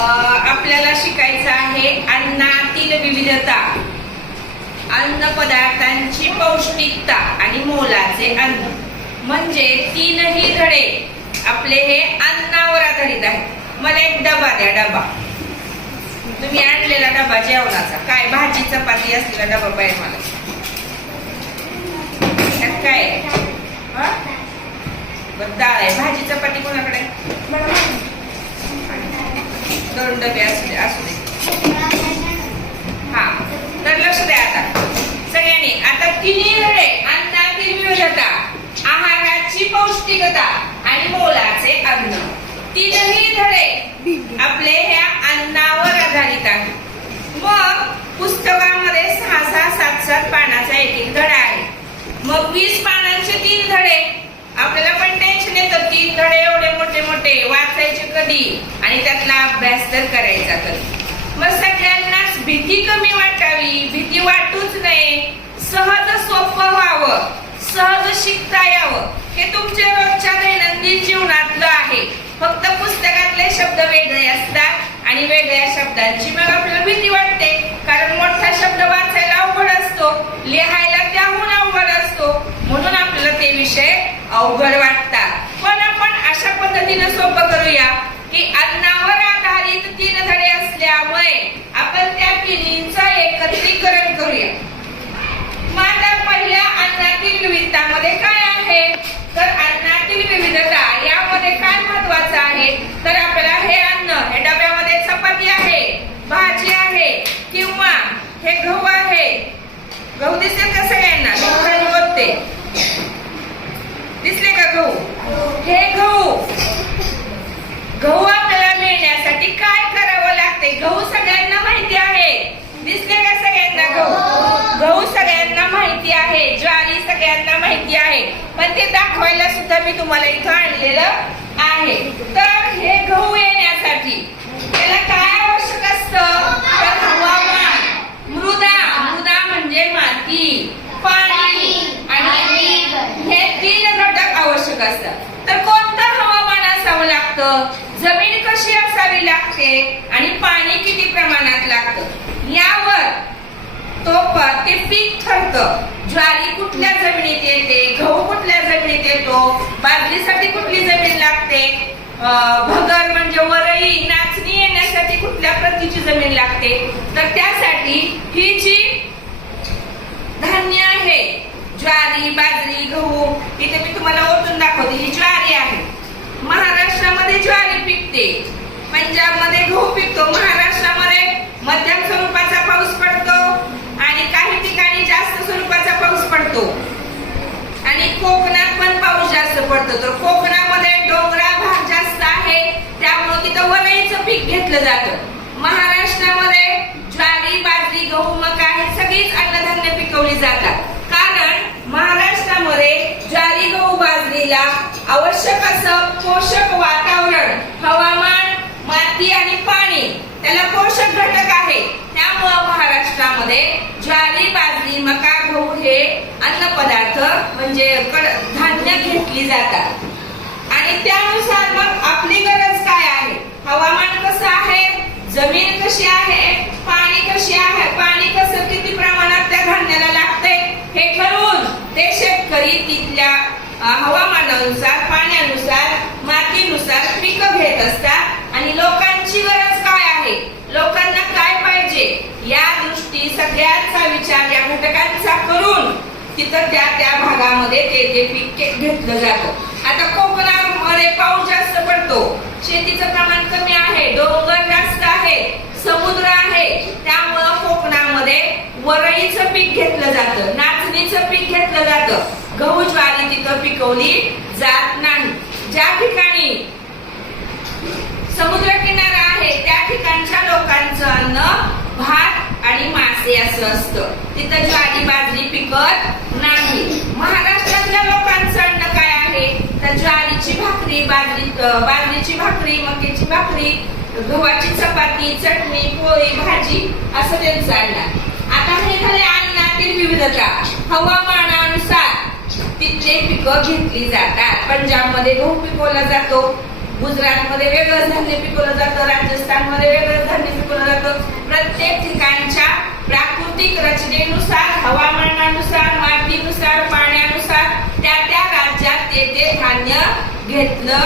आपल्याला शिकायचं आहे अन्नातील विविधता. अन्न पदार्थांची पौष्टिकता आणि मोलाचे अन्न. म्हणजे तीनही धडे आपले हे अन्नावर आधारित आहेत. मला एक डबा द्या डबा. तुम्ही आणलेला डबा जेवणाचा. काय भाजी चपाती असलेला डबा पाहिजे मला. काय डाळ आहे. भाजी चपाती कोणाकडे दोन डबे असू दे असू दे. हा तर लक्ष द्या आता. सगळ्यांनी आता तिन्ही धडे अन्नातील विविधता आहाराची पौष्टिकता आणि मोलाचे अन्न. तीनही धडे आपले ह्या अन्नावर आधारित आहे मग पुस्तकामध्ये सहा सहा सात सात पानाचा एक एक धडा आहे. मग वीस पानांचे तीन धडे. आपल्याला पण टेन्शन येतं तीन धडे एवढे कधी आणि त्यातला अभ्यास तर करायचा कधी. मग सगळ्यांनाच भीती कमी वाटावी भीती वाटूच नये. सहज सोपं व्हावं सहज शिकता यावं. हे तुमच्या रोजच्या दैनंदिन जीवनातलं आहे. फक्त पुस्तकातले शब्द वेगळे असतात आणि वेगळ्या शब्दांची मग आपल्याला भीती वाटते. कारण मोठा शब्द वाचायला अवघड असतो लिहायला त्याहून अवघड असतो. म्हणून आपल्याला ते विषय अवघड वाटतो पण आपण अशा पद्धतीने सोपं करूया की अन्नावर आधारित तीन धडे असल्यामुळे आपण त्या तिन्हीचं एकत्रीकरण करूया मग आता पहिल्या अन्नातील काय आहे? तर अन्नातील विविधता यामध्ये काय महत्वाचं आहे? तर आपल्याला हे अन्न हे डब्यामध्ये चपाती आहे भाजी आहे किंवा हे गहू दिसले का सगळ्यांना गहू खाली ओतते दिसले का गहू हे गहू गहू आपल्याला मिळण्यासाठी काय करावं लागते गहू सगळ्यांना माहिती आहे दिसले का सगळ्यांना गहू गहू सगळ्यांना माहिती आहे ज्वारी सगळ्यांना माहिती आहे. पण ते दाखवायला सुद्धा मी तुम्हाला इथं आणलेलं आहे. तर हे गहू येण्यासाठी त्याला काय आवश्यक असतं? तर हवामान मृदा. मृदा म्हणजे माती पाणी आणि हे तीन घटक आवश्यक असतात. तर कोणतं हवामान असावं लागतं? जमीन कशी असावी लागते? आणि पाणी किती प्रमाणात लागतं? यावर तो ते पीक ठरतं. ज्वारी कुठल्या जमिनीत येते? गहू कुठल्या जमिनीत येतो? बाजरीसाठी कुठली जमीन लागते? भगर म्हणजे वरई नाचणी येण्यासाठी कुठल्या प्रतीची जमीन लागते? तर त्यासाठी ही जी धान्य आहे ज्वारी बाजरी गहू इथे मी तुम्हाला ओतून दाखवते ही ज्वारी आहे. महाराष्ट्रामध्ये ज्वारी पिकते. पंजाबमध्ये गहू पिकते महाराष्ट्रामध्ये मध्यम स्वरूपाचा पाऊस पडतो आणि काही ठिकाणी जास्त स्वरूपाचा पाऊस पडतो आणि कोकणात पण पाऊस जास्त तर कोकणामध्ये डोंगराळ भाग जास्त आहे. त्यामुळे तिथं वरईचं पीक घेतलं जातं. महाराष्ट्रामध्ये ज्वारी बाजरी गहू मका हे सगळीच अन्नधान्य पिकवली जातात. कारण महाराष्ट्रामध्ये ज्वारी गहू बाजरीला आवश्यक असं पोषक वातावरण हवामान माती आणि पाणी त्याला पोषक घटक आहे. त्यामुळं महाराष्ट्रामध्ये ज्वारी बाजरी गहू अन्न पदार्थ म्हणजे धान्य घेतली जातात. आणि त्यानुसार मग आपली गरज काय आहे? हवामान कसं आहे? जमीन कशी आहे? पाणी कशी आहे? पाणी कसं किती प्रमाणात त्या धान्याला लागते हे ठरवून ते शेतकरी तिथल्या हवामानानुसार पाण्यानुसार मातीनुसार पिकं घेत असतात. आणि लोकांची गरज काय आहे? लोकांना काय पाहिजे या दृष्टी सगळ्यांचा विचार या घटकांचा करून तिथं त्या त्या भागामध्ये ते ते पीक घेतलं जातं. आता कोकणामध्ये पाऊस जास्त पडतो. शेतीचं प्रमाण कमी आहे. डोंगर जास्त आहे. समुद्र आहे. त्यामुळं कोकणामध्ये वरईचं पीक घेतलं जातं. नाचणीचं पीक घेतलं जातं. गहू ज्वारी तिथं पिकवली जात नाही. ज्या ठिकाणी समुद्र किनारा आहे त्या ठिकाणच्या लोकांचं अन्न भात आणि मासे असं असतं. तिथं ज्वारी बाजरी पिकत नाही. महाराष्ट्रातल्या लोकांचं अन्न काय आहे? तर ज्वारीची भाकरी बाजरी बाजरीची भाकरी मक्याची भाकरी गव्हाची चपाती चटणी पोळी भाजी असं त्यांचं अन्न आता हे झाले अन्नातील विविधता. हवामानानुसार तिथले पिकं घेतली जातात. पंजाबमध्ये गहू पिकवला जातो. गुजरातमध्ये वेगळं धान्य पिकवलं जातं राजस्थानमध्ये वेगळं धान्य पिकवलं जातं. प्रत्येक ठिकाणच्या प्राकृतिक रचनेनुसार हवामानानुसार मातीनुसार पाण्यानुसार त्या त्या राज्यात ते ते धान्य घेतलं